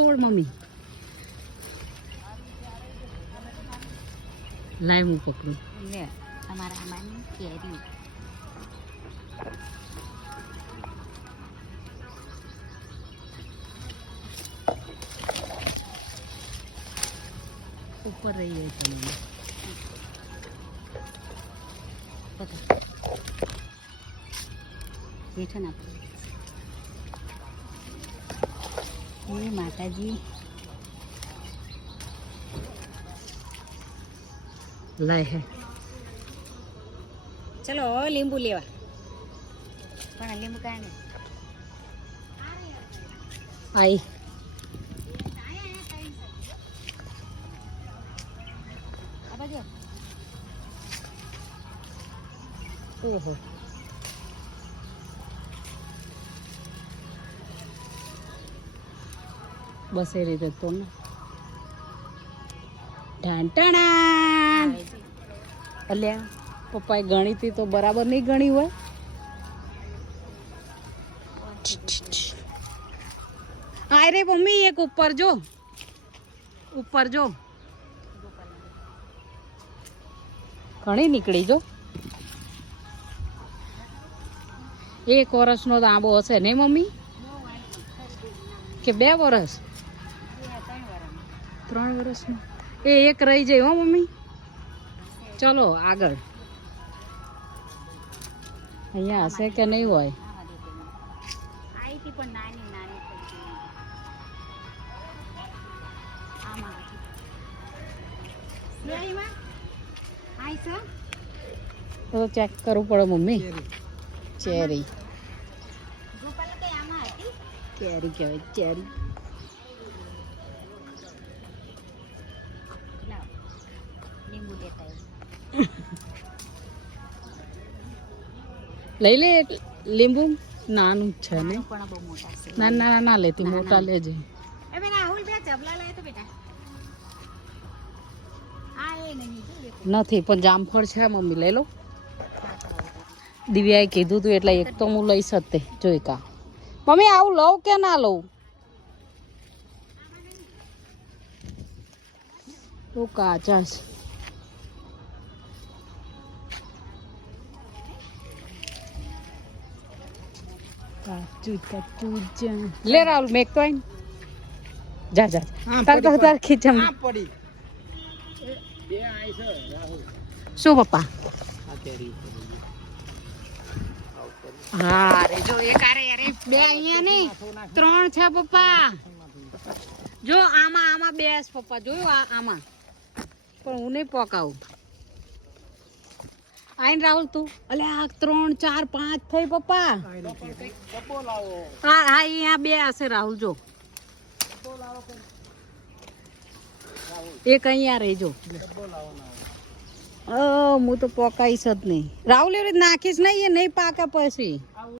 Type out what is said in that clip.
તોડ મમ્મી. લાય હું પકડું. લે તમારા આમાં કેરી ઉપર રહી જાય છે મમ્મી. બેઠો ના એ માતાજી લાય હે. ચલો હવે લીંબુ લેવા પણ લીંબુ કાંઈ નહીં આઈ આ બાજુ ઓહો. બસ એ રીતે તો ને ઢાંટણા. અલ્યા પપ્પાએ ગણી હતી તો બરાબર નહીં ગણી હોય. આ રે મમ્મી એક ઉપર જો, ઉપર જો ઘણી નીકળી જો. 1 વર્ષનો તો આંબો હશે ને મમ્મી કે 2 વર્ષ? 3 વર્ષનો. એ એક રહી જાય હો મમ્મી. ચલો આગળ. અહીંયા હશે કે નહીં હોય? આઈથી પણ નાની નાની આમાં આઈ છે તો ચેક કરવું પડે મમ્મી. ચેરી ગોપાલ કઈ આમાં હતી કેરી કહેવાય ચેરી. લાવ લીંબુ લેતા લઈ લે લીંબુ. નાનું જ છે ને. પણ બહુ મોટા છે નાના ના લેતી, મોટા લેજે. એ બેટા રાહુલ બે ચબલા લાય તો બેટા આ એ નહીં નથી પણ જામફળ છે મમ્મી, લઈ લો. દિવ્યાએ કીધું તું એટલે એક તો હું લઈ શકતે. જોઈ કા મમ્મી આવું લઉં કે ના લઉં? તો કાચા છે. કાચું કાચું લે રાહુલ મેક તો આઈ જા જા તાર ખીચમ. શું પપ્પા? હા રે જો એક આરે યાર 2 અહીંયા નહીં 3 છે પપ્પા. જો આમાં આમાં 2 છે પપ્પા. જોયું આમાં પણ હું નહીં પકાવું. આઈને રાહુલ તું. અલે આ 3 4 5 થઈ પપ્પા. હા હા અહીંયા 2 હશે રાહુલ. જો એક અહીંયા રહેજો. હું તો પકાઈશ જ નહીં રાહુલ. એવી રીતે નાખીશ નહીં, એ નહીં પાકે પછી.